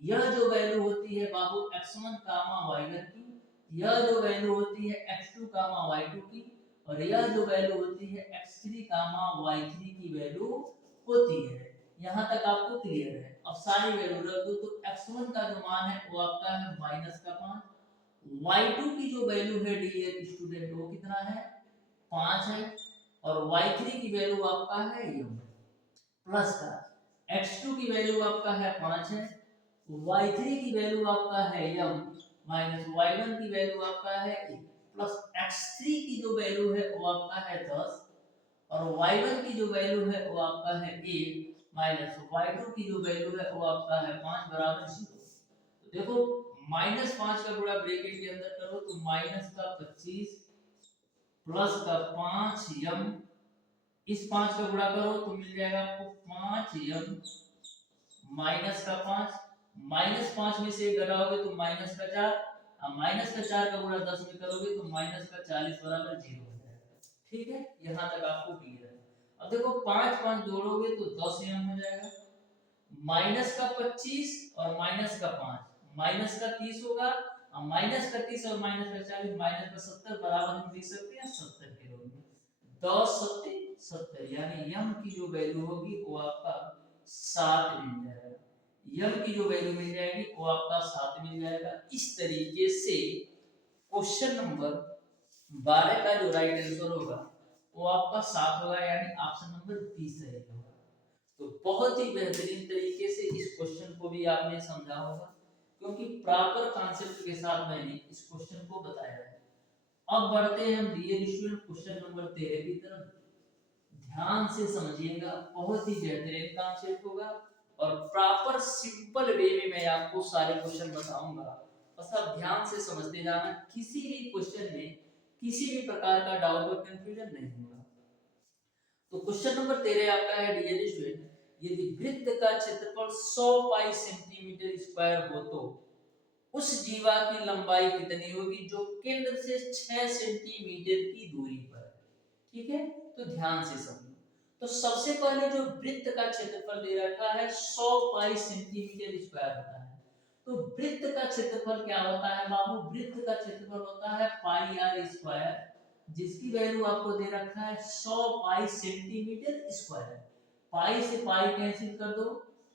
यह जो वैल्यू होती है बाबू x1 कामा y1 की, यह जो वैल्यू होती है x2 कामा y2 की और यह जो वैल्यू होती है x3 कामा y3 की वैल्यू होती है। यहाँ तक आपको क्लियर है। अब सारी वैल्यू रख दो, तो x1 का जो मान है वो आपका है माइनस का 5, y2 की जो वैल्यू है डियर स्टूडेंट वो कितना है 5 है और y3 की वैल्यू आपका है m प्लस का x2 की वैल्यू आपका है 5 है, y3 की वैल्यू आपका है m माइनस y1 की वैल्यू आपका है 1 प्लस x3 की जो वैल्यू है वो आपका है 10 और y1 की जो वैल्यू है वो आपका है 1 माइनस y2 की जो वैल्यू है वो आपका है 5 बराबर 0। तो देखो माइनस 5 का गुणा ब्रैकेट के अंदर करो तो माइनस का 25 प्लस का 5m, इस 5 का गुणा करो तो मिल जाएगा आपको 5m माइनस का 5, माइनस 5 में से घटाओगे तो माइनस का 4 और माइनस का 4 का गुणा 10 में करोगे तो माइनस का 40 बराबर 0 हो जाएगा। ठीक है, यहाँ तक आपको क्लियर है। अब देखो 5 5 जोड़ोगे तो 10m हो जाएगा, माइनस का 25 और माइनस का 5 माइनस का 30 होगा और माइनस का 30 और माइनस का 40 माइनस का 70 बराबर हम लिख सकते हैं 70 के रूप में। 10 70 70 यानी m की जो वैल्यू होगी वो आपका 7 मिल जाएगा, m की जो वैल्यू मिल जाएगी वो आपका 7 मिल जाएगा। इस तरीके से क्वेश्चन नंबर 12 का जो राइट आंसर होगा वो आपका 7 होगा, यानी ऑप्शन नंबर 20 सही होगा। तो बहुत ही बेहतरीन तरीके से इस क्वेश्चन को भी आपने समझा होगा, क्योंकि प्रॉपर कॉन्सेप्ट के साथ मैंने इस क्वेश्चन को बताया है। अब बढ़ते हैं हम डियर स्टूडेंट क्वेश्चन नंबर 13 की तरफ। ध्यान से समझिएगा, बहुत ही बेहतरीन कॉन्सेप्ट होगा और प्रॉपर सिंपल वे में मैं आपको सारे क्वेश्चन बताऊंगा, बस आप ध्यान से समझते जाना, किसी भी क्वेश्चन में किसी भी प्रकार का डाउट और कंफ्यूजन नहीं होगा। तो क्वेश्चन नंबर 13 आपका है डियर स्टूडेंट, यदि वृत्त का क्षेत्रफल 100 पाई सेंटीमीटर स्क्वायर हो तो उस जीवा की लंबाई कितनी होगी जो केंद्र से 6 सेंटीमीटर की दूरी पर है। ठीक है, तो ध्यान से समझो। तो सबसे पहले जो वृत्त का क्षेत्रफल दे रखा है 100 पाई सेंटीमीटर स्क्वायर होता है। तो वृत्त का क्षेत्रफल क्या होता है बाबू, वृत्त का क्षेत्रफल होता है पाई आर स्क्वायर, जिसकी वैल्यू आपको दे रखा है 100 पाई सेंटीमीटर स्क्वायर। पाई से पाई कैंसिल कर दो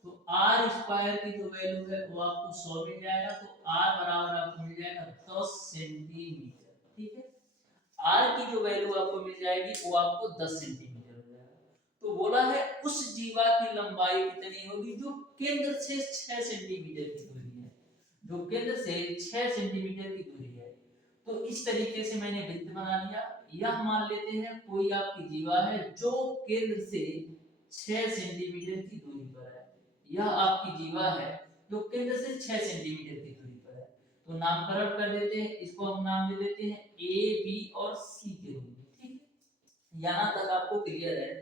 तो आर स्क्वायर की जो वैल्यू है वो आपको 100 मिल जाएगा, तो आर बराबर आपको मिल जाएगा 10 सेंटीमीटर। ठीक है, आर की जो वैल्यू आपको मिल जाएगी वो आपको 10 सेंटीमीटर हो जाएगा। तो बोला है उस जीवा की लंबाई कितनी होगी जो केंद्र से 6 सेंटीमीटर की दूरी है, जो केंद्र से 6 सेंटीमीटर की दूरी है। तो इस तरीके से मैंने वृत्त बना लिया। यह मान लेते हैं कोई आपकी जीवा है जो केंद्र से 6 सेंटीमीटर की दूरी पर है, यह आपकी जीवा है जो केंद्र से 6 सेंटीमीटर की दूरी पर है। तो नामकरण कर देते हैं, इसको हम नाम दे देते हैं ए बी और सी के रूप में। ठीक है, यहाँ तक आपको क्लियर है।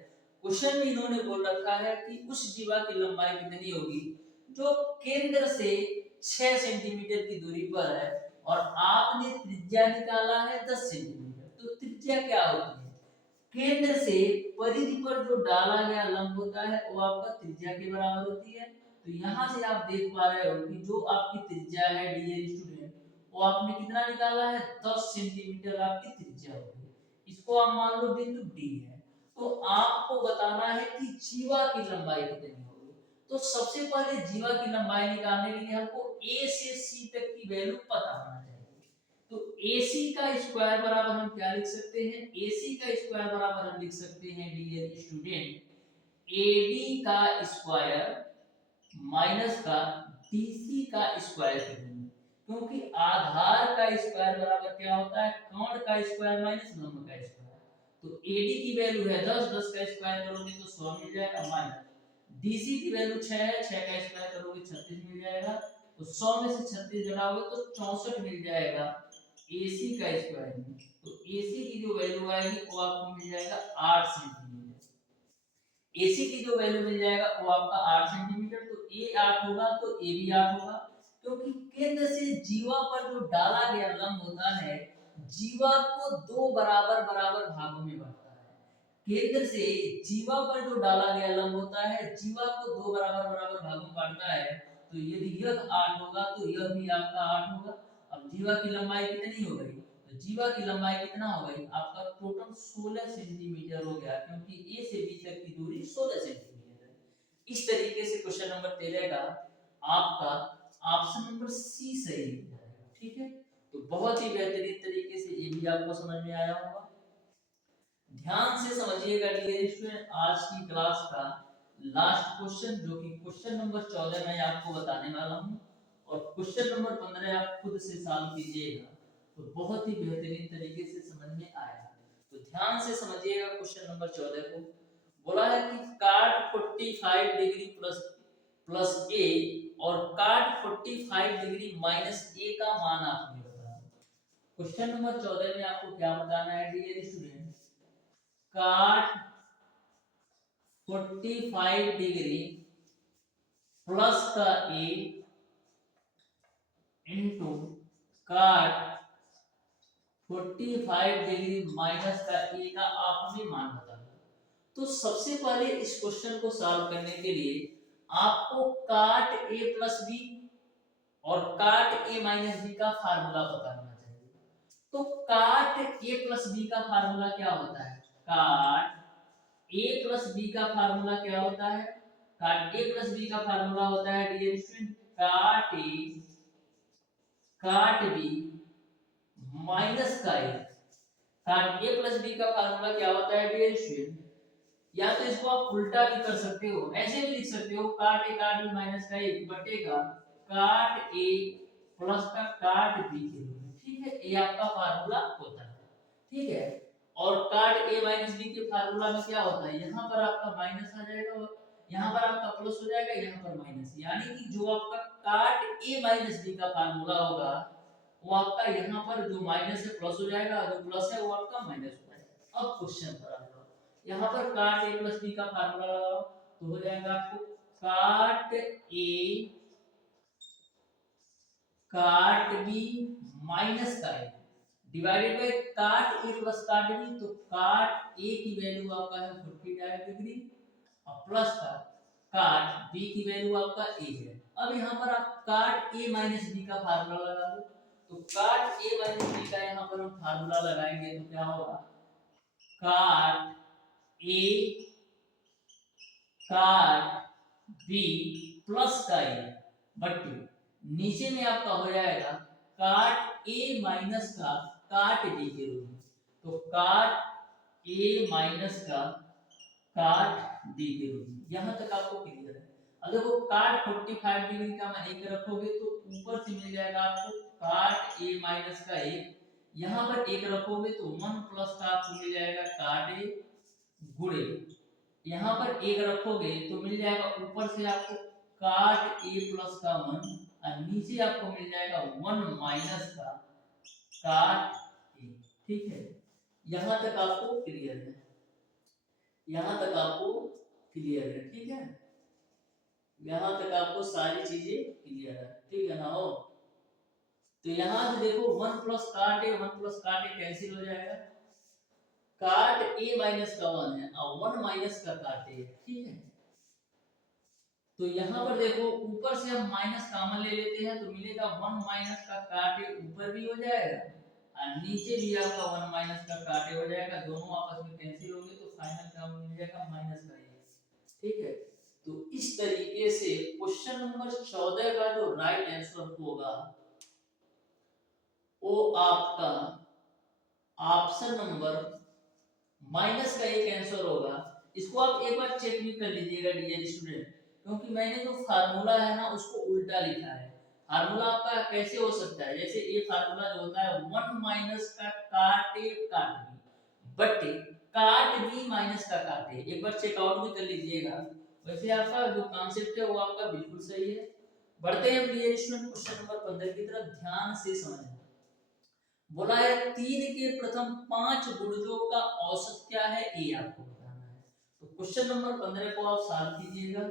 क्वेश्चन में इन्होंने बोल रखा है कि उस जीवा की लंबाई कितनी होगी जो केंद्र से 6 सेंटीमीटर की दूरी पर है और आपने त्रिज्या निकाला है 10 सेंटीमीटर। तो त्रिज्या क्या होती है? केंद्र से परिधि पर जो डाला गया लंब होता है वो आपका त्रिज्या के बराबर होती है। तो यहाँ से आप देख पा रहे हो कि जो आपकी त्रिज्या है डियर स्टूडेंट, वो आपने कितना निकाला है? 10 सेंटीमीटर आपकी त्रिज्या होगी। इसको आप मान लो बिंदु डी है। तो आपको बताना है कि जीवा की लंबाई कितनी होगी। तो सबसे पहले जीवा की लंबाई निकालने के लिए हमको ए से सी तक की वैल्यू पता होना चाहिए। तो AC का स्क्वायर बराबर हम क्या लिख सकते हैं? AC का स्क्वायर बराबर हम लिख सकते हैं डियर स्टूडेंट AD का स्क्वायर माइनस का DC का स्क्वायर करेंगे, क्योंकि आधार का स्क्वायर बराबर क्या होता है? कर्ण का स्क्वायर माइनस लंब का स्क्वायर। तो AD की वैल्यू है 10, 10 का स्क्वायर करोगे तो 100 मिल जाएगा, माइनस DC की वैल्यू 6 है, 6 का स्क्वायर करोगे 36 मिल जाएगा। तो 100 में से 36 घटाओगे तो 64 मिल जाएगा AC का स्क्वायर में। तो AC की जो वैल्यू आएगी वो आपको मिल जाएगा 8 सेंटीमीटर। AC की जो वैल्यू मिल जाएगा वो आपका 8 सेंटीमीटर। तो A 8 होगा तो A भी 8 होगा, क्योंकि केंद्र से जीवा पर जो डाला गया लंब होता है, जीवा को दो बराबर बराबर भागों में बांटता है। केंद्र से जीवा पर जो डाला गया लंब होता है, जीवा को दो बराबर बराबर भागों में बांटता है। तो यदि यह 8 होगा तो यह भी आपका 8 होगा। अब जीवा की लंबाई कितनी हो गई? तो जीवा की लंबाई कितना हो गई? आपका टोटल 16 सेंटीमीटर हो गया, क्योंकि ए से बी तक की दूरी 16 सेंटीमीटर है। इस तरीके से क्वेश्चन नंबर 13 का आपका ऑप्शन नंबर सी सही हो जाएगा। ठीक है, तो बहुत ही बेहतरीन तरीके से ये भी आपको समझ में आया होगा। ध्यान से समझिएगा डियर स्टूडेंट, आज की क्लास का लास्ट क्वेश्चन जो कि क्वेश्चन नंबर 14 मैं आपको बताने वाला हूं, और क्वेश्चन नंबर 15 आप खुद से सॉल्व कीजिएगा तो बहुत ही बेहतरीन तरीके से समझ में आएगा। तो ध्यान से समझिएगा क्वेश्चन नंबर 14 को। बोला है कि काट 45 डिग्री प्लस प्लस ए और काट 45 डिग्री माइनस ए का मान आपने बताना। क्वेश्चन नंबर 14 में आपको क्या बताना है डियर स्टूडेंट? काट 45 डिग्री प्लस का ए इंटू काट 45 डिग्री माइनस का ए का आपने मान बताना। तो सबसे पहले इस क्वेश्चन को सॉल्व करने के लिए आपको काट ए प्लस बी और काट ए माइनस बी का फार्मूला पता होना चाहिए। तो काट ए प्लस बी का फार्मूला क्या होता है? काट a प्लस बी का फार्मूला क्या होता है? काट a प्लस बी का फार्मूला होता है डियर स्टूडेंट काट a काट b माइनस का a। काट a प्लस b का फार्मूला क्या होता है डियर स्टूडेंट? या तो इसको आप उल्टा भी कर सकते हो, ऐसे भी लिख सकते हो काट a काट b माइनस का a बटेगा काट a प्लस का काट b के रूप में। ठीक है, ये आपका फार्मूला होता है। ठीक है, और काट a माइनस b के फार्मूला में क्या होता है? यहाँ पर आपका माइनस आ जाएगा और यहाँ पर आपका प्लस हो जाएगा, यहाँ पर माइनस, यानी कि जो आपका काट a माइनस b का फार्मूला होगा वो आपका यहाँ पर जो माइनस है प्लस हो जाएगा, जो प्लस है वो आपका माइनस हो जाएगा। अब क्वेश्चन पर आ जाओ, यहाँ पर काट a प्लस b का फार्मूला लगाओ तो हो जाएगा आपको काट a काट b माइनस का a डिवाइडेड बाय काट a प्लस काट b। तो काट a की वैल्यू आपका है 45 डिग्री और प्लस का काट b की वैल्यू आपका a है। अब यहाँ पर आप काट a माइनस b का फार्मूला लगा दो। तो काट a माइनस b का यहाँ पर हम फार्मूला लगाएंगे तो क्या होगा? काट a काट b प्लस का a बट्टे नीचे में आपका हो जाएगा काट a माइनस का काट b के रूप में। तो काट a माइनस का काट b के रूप में। यहां तक आपको क्लियर है? अब देखो काट 45 डिग्री का मान 1 रखोगे तो ऊपर से मिल जाएगा आपको काट a माइनस का 1, यहां पर 1 रखोगे तो 1 प्लस का आपको मिल जाएगा काट a गुणे यहाँ पर 1 रखोगे तो मिल जाएगा ऊपर से आपको काट a प्लस का 1 और नीचे आपको मिल जाएगा 1 माइनस का काट a। ठीक है, यहाँ तक आपको क्लियर है? यहाँ तक आपको क्लियर है? ठीक है, यहाँ तक आपको सारी चीजें क्लियर है, ठीक है ना हो। तो यहाँ से देखो 1 प्लस काट ए, 1 प्लस काट ए कैंसिल हो जाएगा, काट ए माइनस का 1 है और 1 माइनस का काट ए, ठीक है। तो यहाँ पर देखो ऊपर से हम माइनस कॉमन ले लेते हैं तो मिलेगा 1 माइनस का काट ए ऊपर भी हो जाएगा और नीचे भी आपका 1 माइनस का काट ए हो जाएगा, दोनों आपस में कैंसिल होंगे तो फाइनल का मिल जाएगा माइनस का ए, ठीक है। तो इस तरीके से क्वेश्चन नंबर 14 का जो राइट आंसर होगा वो आपका ऑप्शन नंबर माइनस का एक आंसर होगा। इसको आप एक बार चेक भी कर लीजिएगा डियर स्टूडेंट, क्योंकि मैंने जो फार्मूला है ना उसको उल्टा लिखा है। फार्मूला आपका कैसे हो सकता है, जैसे ये फार्मूला जो होता है 1 माइनस का काट ए काट बी बटे काट बी माइनस का काट ए, एक बार चेकआउट भी कर लीजिएगा। वैसे आपका जो कॉन्सेप्ट है वो आपका बिल्कुल सही है। बढ़ते हैं डियर स्टूडेंट क्वेश्चन नंबर 15 की तरफ, ध्यान से समझना। बोला है 3 के प्रथम 5 गुणजों का औसत क्या है, ये आपको बताना है। तो क्वेश्चन नंबर 15 को आप सॉल्व कीजिएगा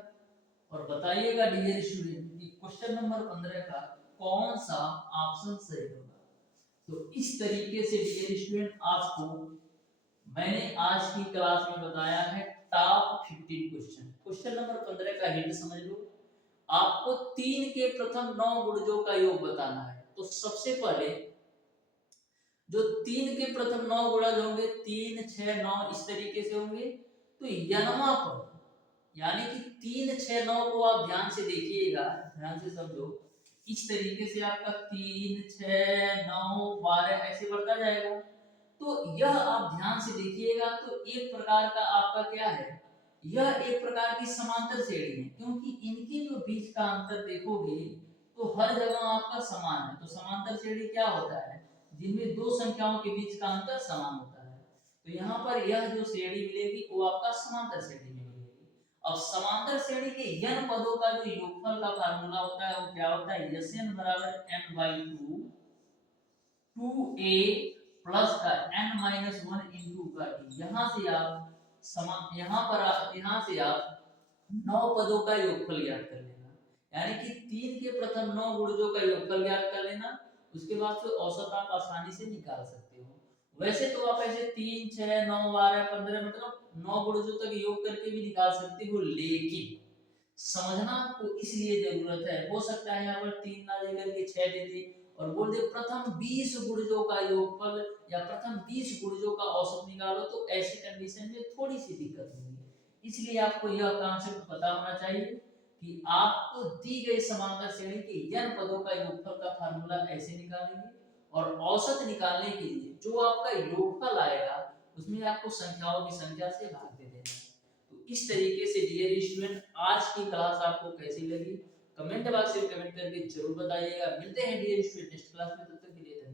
और बताइएगा डियर स्टूडेंट कि क्वेश्चन नंबर 15 का कौन सा ऑप्शन सही होगा। तो इस तरीके से डियर स्टूडेंट आपको मैंने आज की क्लास में बताया है टॉप 15 क्वेश्चन। क्वेश्चन नंबर 15 का हिंट समझ लो, आपको 3 के प्रथम 9 गुणजों का योग बताना है। तो सबसे पहले जो 3 के प्रथम 9 गुणज होंगे 3 6 9 इस तरीके से होंगे, तो यनमा पर यानी कि 3 6 9 को आप ध्यान से देखिएगा, ध्यान से समझो। इस तरीके से आपका 3 6 9 12 ऐसे बढ़ता जाएगा। तो यह आप ध्यान से देखिएगा तो एक प्रकार का आपका क्या है, यह एक प्रकार की समांतर श्रेणी है, क्योंकि इनके जो बीच का अंतर देखोगे तो हर जगह आपका समान है। तो समांतर श्रेणी क्या होता है, जिनमें दो संख्याओं के बीच का अंतर समान होता है। तो यहाँ पर यह जो श्रेणी मिलेगी वो आपका समांतर श्रेणी में मिलेगी। अब समांतर श्रेणी के n पदों का जो योगफल का फार्मूला होता है वो क्या होता है, Sn बराबर n/2 2a प्लस का n-1 इंटू का t। यहाँ से आप यहाँ से आप 9 पदों का योगफल ज्ञात कर लेना, यानी कि 3 के प्रथम 9 गुणजों का योगफल ज्ञात कर लेना, उसके बाद फिर औसत आप आसानी से निकाल सकते हो। वैसे तो आप ऐसे 3 6 9 12 15 मतलब 9 गुणजों तक योग करके भी निकाल सकते हो, लेकिन समझना तो इसलिए जरूरत है, हो सकता है यहाँ पर 3 ना लेकर के 6 दे दे और बोल दे प्रथम 20 गुणजों का योगफल या प्रथम 20 गुणजों का औसत निकालो, तो ऐसी कंडीशन में थोड़ी सी दिक्कत होगी। इसलिए आपको यह कॉन्सेप्ट पता होना चाहिए कि आपको दी गई समांतर श्रेणी के n पदों का योगफल का फार्मूला ऐसे निकालेंगे और औसत निकालने के लिए जो आपका योगफल आएगा उसमें आपको संख्याओं की संख्या से भाग दे देना है। तो इस तरीके से डियर स्टूडेंट आज की क्लास आपको कैसी लगी कमेंट बॉक्स में कमेंट करके जरूर बताइएगा। मिलते हैं डियर स्टूडेंट नेक्स्ट क्लास में, तब तक के लिए धन्यवाद।